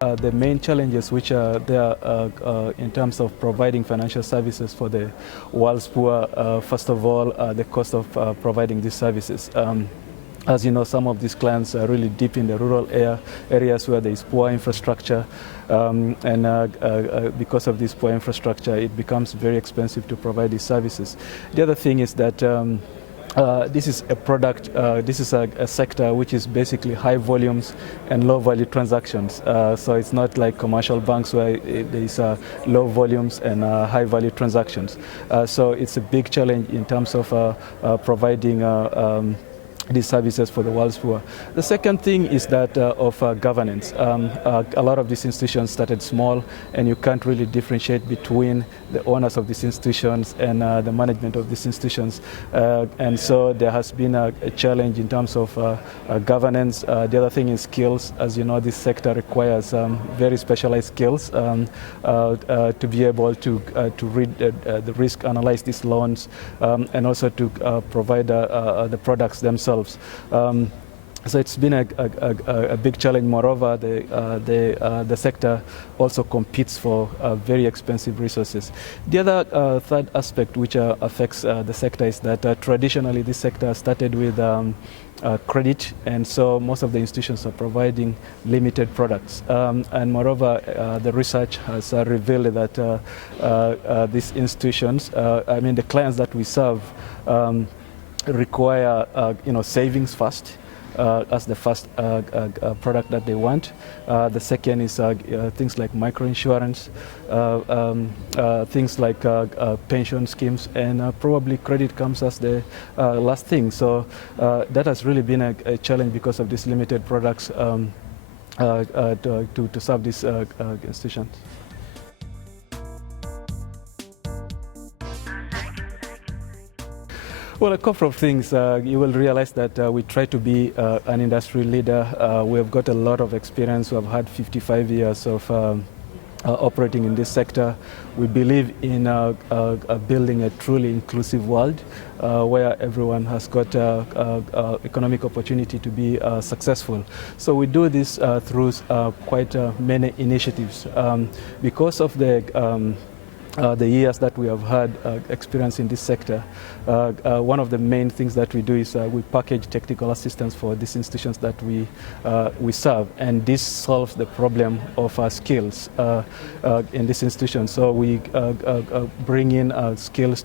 The main challenges which are there in terms of providing financial services for the world's poor, first of all, the cost of providing these services. As you know, some of these clients are really deep in the rural areas where there is poor infrastructure, and because of this poor infrastructure, it becomes very expensive to provide these services. The other thing is that this is a product, this is a sector which is basically high volumes and low value transactions. So it's not like commercial banks where there is low volumes and high value transactions. So it's a big challenge in terms of providing these services for the world's poor. The second thing is that of governance. A lot of these institutions started small, and you can't really differentiate between the owners of these institutions and the management of these institutions. And so there has been a challenge in terms of governance. The other thing is skills. As you know, this sector requires very specialized skills to be able to read the risk, analyze these loans, and also to provide the products themselves. So it's been a big challenge. Moreover, the sector also competes for very expensive resources. The other third aspect which affects the sector is that traditionally this sector started with credit, and so most of the institutions are providing limited products. And moreover, the research has revealed that these institutions, the clients that we serve, require savings first as the first product that they want. The second is things like microinsurance, things like pension schemes, and probably credit comes as the last thing. So that has really been a challenge because of these limited products to serve these institutions. Well, a couple of things. You will realize that we try to be an industry leader. We have got a lot of experience. We have had 55 years of operating in this sector. We believe in building a truly inclusive world where everyone has got economic opportunity to be successful. So we do this through quite many initiatives. Because of the years that we have had experience in this sector, one of the main things that we do is we package technical assistance for these institutions that we serve, and this solves the problem of skills in this institution. So we bring in skills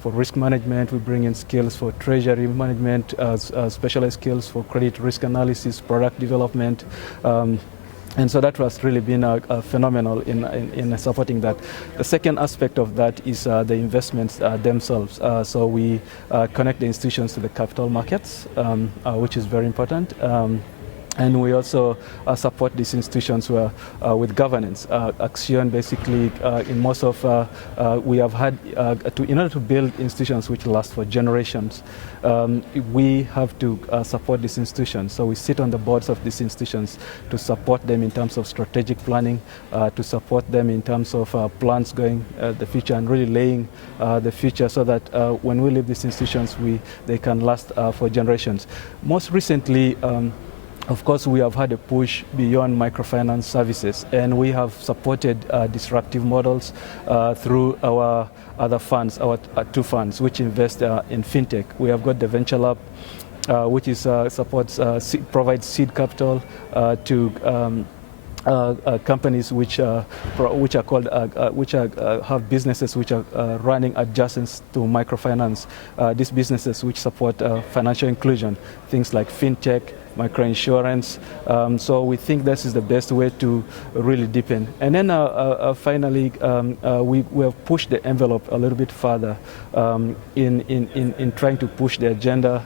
for risk management, we bring in skills for treasury management, specialized skills for credit risk analysis, product development. And so that has really been phenomenal in supporting that. The second aspect of that is the investments themselves. So we connect the institutions to the capital markets, which is very important. And we also support these institutions with governance. Accion, basically, in most of, we have had, in order to build institutions which last for generations, we have to support these institutions. So we sit on the boards of these institutions to support them in terms of strategic planning, to support them in terms of plans going the future, and really laying the future so that when we leave these institutions, they can last for generations. Most recently, of course, we have had a push beyond microfinance services, and we have supported disruptive models through our other funds, our two funds, which invest in fintech. We have got the Venture Lab, which is provides seed capital to companies which are called have businesses which are running adjacent to microfinance. These businesses which support financial inclusion, things like fintech, microinsurance. So we think this is the best way to really deepen. And then finally, we have pushed the envelope a little bit further in trying to push the agenda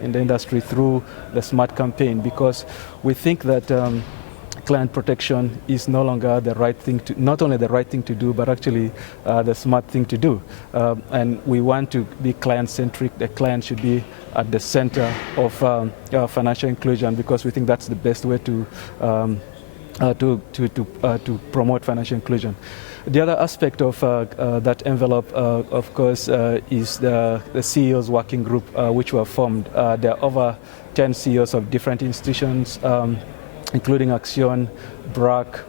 in the industry through the SMART campaign, because we think that client protection is no longer the right thing to, not only the right thing to do, but actually the smart thing to do. And we want to be client-centric. The client should be at the center of financial inclusion, because we think that's the best way to promote financial inclusion. The other aspect of that envelope, of course, is the CEOs working group, which were formed. There are over 10 CEOs of different institutions including Accion, BRAC.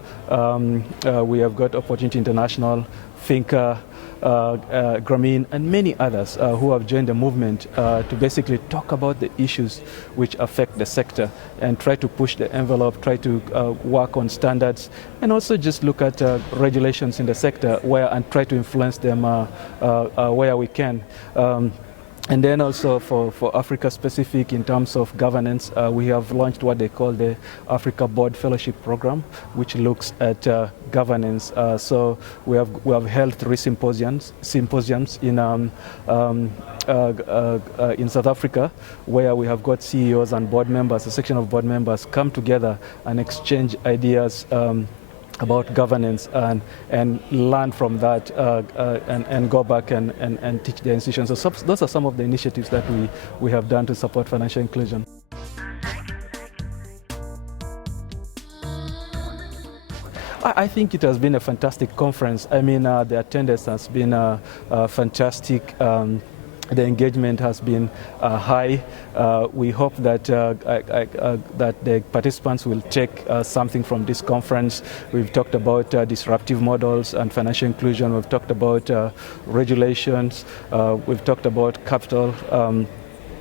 We have got Opportunity International, Finca, Grameen, and many others who have joined the movement to basically talk about the issues which affect the sector and try to push the envelope, try to work on standards, and also just look at regulations in the sector and try to influence them where we can. And then also for Africa specific in terms of governance, we have launched what they call the Africa Board Fellowship Program, which looks at governance. So we have held 3 symposiums in South Africa, where we have got CEOs and board members, a section of board members come together and exchange ideas about governance and learn from that and go back and teach the institutions. So those are some of the initiatives that we have done to support financial inclusion. I think it has been a fantastic conference. I mean, the attendance has been fantastic. The engagement has been high. We hope that that the participants will take something from this conference. We've talked about disruptive models and financial inclusion. We've talked about regulations. We've talked about capital.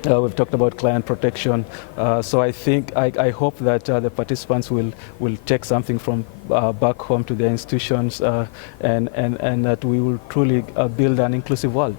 We've talked about client protection. So I hope that the participants will take something from back home to their institutions and that we will truly build an inclusive world.